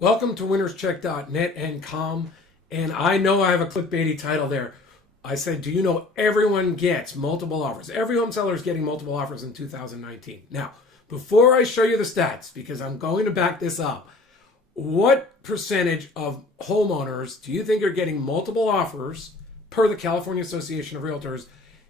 Welcome to winnerscheck.net and com. And I know I have a clickbaity title there. I said, do you know everyone gets multiple offers? Every home seller is getting multiple offers in 2019. Now, before I show you the stats, because I'm going to back this up, what percentage of homeowners do you think are getting multiple offers per the California Association of Realtors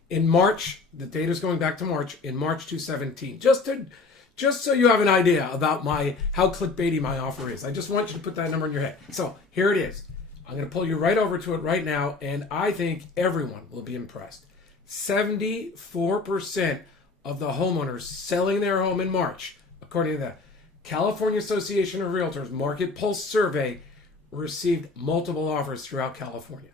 in March? The data is going back to March, in March 2017. Just so you have an idea about how clickbaity my offer is. I just want you to put that number in your head. So here it is. I'm going to pull you right over to it right now, and I think everyone will be impressed. 74% of the homeowners selling their home in March, according to the California Association of Realtors Market Pulse survey, received multiple offers throughout California.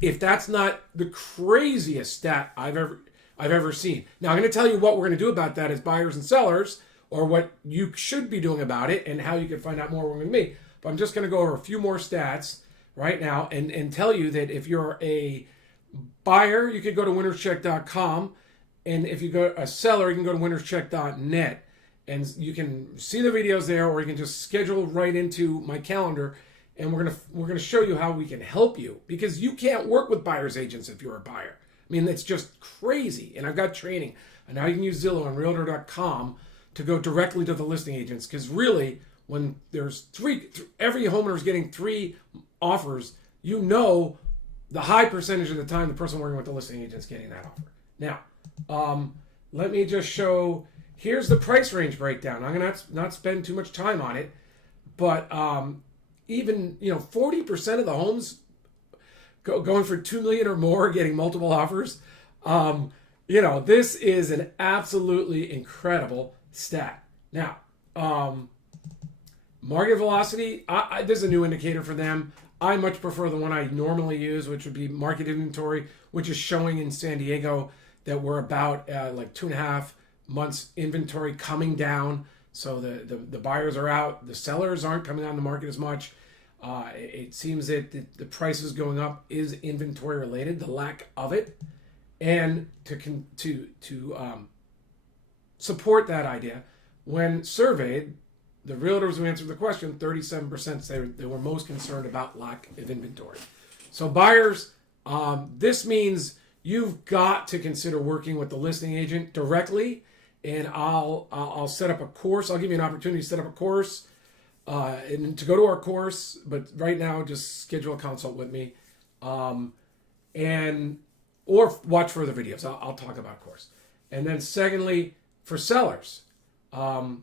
If that's not the craziest stat I've ever seen. Now, I'm going to tell you what we're going to do about that as buyers and sellers, or what you should be doing about it, and how you can find out more with me. But I'm just going to go over a few more stats right now and tell you that if you're a buyer, you could go to winnerscheck.com, and if you go a seller, you can go to winnerscheck.net, and you can see the videos there, or you can just schedule right into my calendar, and we're gonna show you how we can help you, because you can't work with buyer's agents if you're a buyer. I mean, it's just crazy. And I've got training on how you can use Zillow and Realtor.com to go directly to the listing agents. Because really, when there's every homeowner is getting 3 offers, you know the high percentage of the time the person working with the listing agent is getting that offer. Now, let me just show, here's the price range breakdown. I'm going to not spend too much time on it, but even, 40% of the homes going for $2 million or more, getting multiple offers. This is an absolutely incredible stat. Now, market velocity, there's a new indicator for them. I much prefer the one I normally use, which would be market inventory, which is showing in San Diego that we're about like 2.5 months inventory coming down. So the buyers are out, the sellers aren't coming on the market as much. It seems that the prices going up is inventory related, the lack of it, and to support that idea, when surveyed, the realtors who answered the question, 37% say they were most concerned about lack of inventory. So buyers, this means you've got to consider working with the listing agent directly, and I'll set up a course. I'll give you an opportunity to set up a course. And to go to our course, but right now just schedule a consult with me, or watch further videos. I'll talk about course. And then secondly, for sellers, if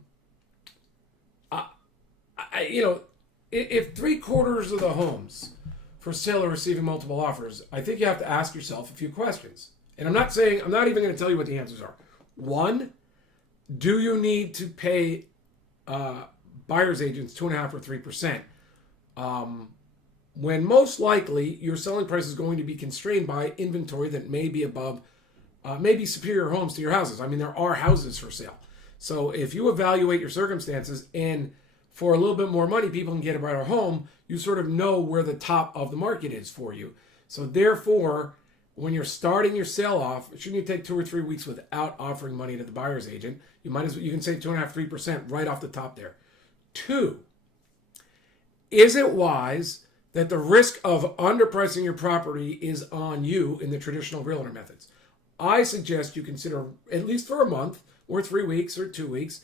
3/4 of the homes for sale are receiving multiple offers, I think you have to ask yourself a few questions. And I'm not even going to tell you what the answers are. 1, do you need to pay buyer's agents 2.5 or 3%, when most likely your selling price is going to be constrained by inventory that may be above, maybe superior homes to your houses. I mean, there are houses for sale. So if you evaluate your circumstances, and for a little bit more money, people can get a better home, you sort of know where the top of the market is for you. So therefore, when you're starting your sale off, shouldn't you take 2 or 3 weeks without offering money to the buyer's agent? You can say 2.5, 3% right off the top there. 2, is it wise that the risk of underpricing your property is on you in the traditional realtor methods? I suggest you consider, at least for a month or 3 weeks or 2 weeks,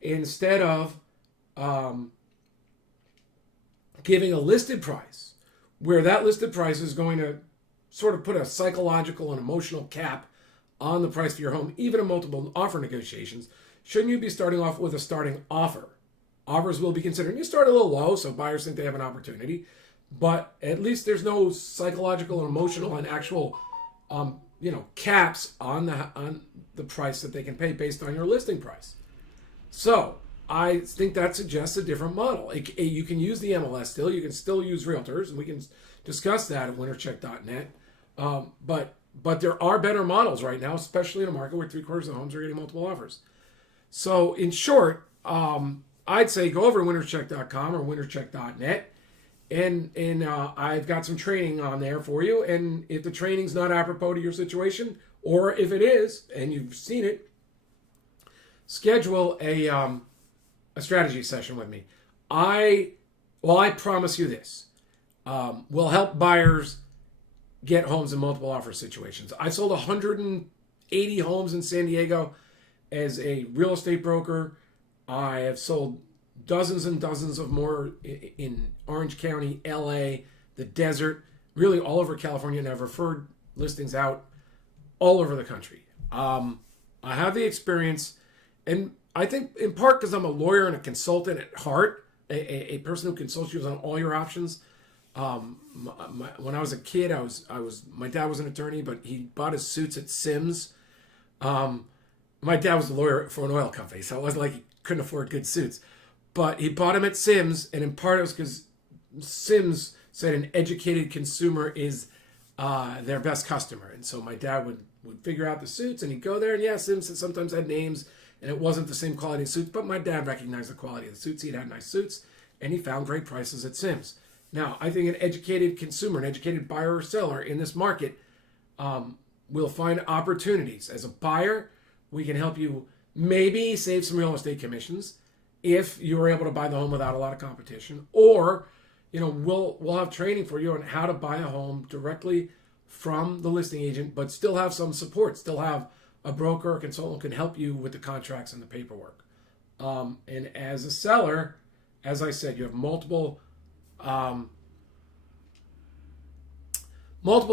instead of giving a listed price, where that listed price is going to sort of put a psychological and emotional cap on the price of your home, even in multiple offer negotiations. Shouldn't you be starting off with a starting offer? Offers will be considered. You start a little low, so buyers think they have an opportunity, but at least there's no psychological and emotional and actual, caps on the price that they can pay based on your listing price. So I think that suggests a different model. You can use the MLS still. You can still use realtors, and we can discuss that at winnerscheck.net. But there are better models right now, especially in a market where 3/4 of the homes are getting multiple offers. So in short, I'd say go over to winnerscheck.com or winnerscheck.net, and I've got some training on there for you. And if the training's not apropos to your situation, or if it is and you've seen it, schedule a strategy session with me. I Well, I promise you this. We'll help buyers get homes in multiple offer situations. I sold 180 homes in San Diego as a real estate broker. I have sold dozens and dozens of more in Orange County, LA, the desert, really all over California, and I've referred listings out all over the country. I have the experience, and I think in part because I'm a lawyer and a consultant at heart, a person who consults you on all your options. When I was a kid, my dad was an attorney, but he bought his suits at Sims. My dad was a lawyer for an oil company, so it wasn't like he couldn't afford good suits. But he bought them at Sims, and in part it was because Sims said an educated consumer is their best customer. And so my dad would figure out the suits, and he'd go there, and yeah, Sims sometimes had names, and it wasn't the same quality of suits, but my dad recognized the quality of the suits. He'd had nice suits, and he found great prices at Sims. Now, I think an educated consumer, an educated buyer or seller in this market will find opportunities. As a buyer, we can help you maybe save some real estate commissions if you were able to buy the home without a lot of competition, or we'll have training for you on how to buy a home directly from the listing agent, but still have some support, still have a broker or consultant who can help you with the contracts and the paperwork. And as a seller, as I said, you have multiple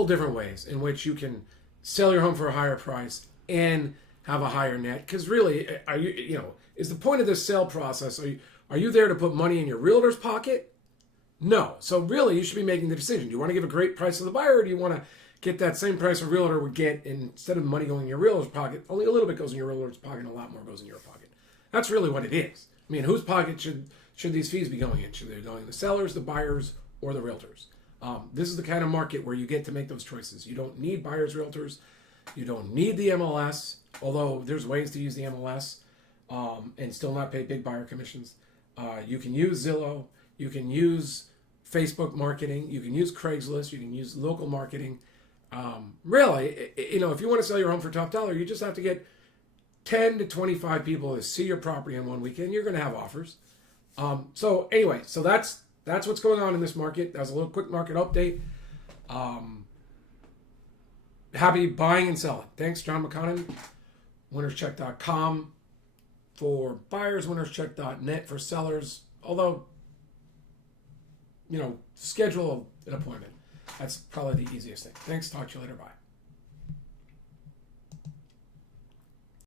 different ways in which you can sell your home for a higher price and have a higher net. Because really, is the point of this sale process, are you there to put money in your realtor's pocket? No. So really, you should be making the decision. Do you want to give a great price to the buyer, or do you want to get that same price a realtor would get, and instead of money going in your realtor's pocket, only a little bit goes in your realtor's pocket and a lot more goes in your pocket? That's really what it is. I mean, whose pocket should these fees be going in? Should they be going in the sellers, the buyers, or the realtors? This is the kind of market where you get to make those choices. You don't need buyers, realtors. You don't need the MLS, although there's ways to use the MLS and still not pay big buyer commissions. You can use Zillow. You can use Facebook marketing. You can use Craigslist. You can use local marketing. Really, if you want to sell your home for top dollar, you just have to get 10 to 25 people to see your property in one weekend. You're going to have offers. So that's what's going on in this market. That was a little quick market update. Happy buying and selling. Thanks, John McConnin. winnerscheck.com for buyers, winnerscheck.net for sellers. Although, schedule an appointment. That's probably the easiest thing. Thanks. Talk to you later. Bye.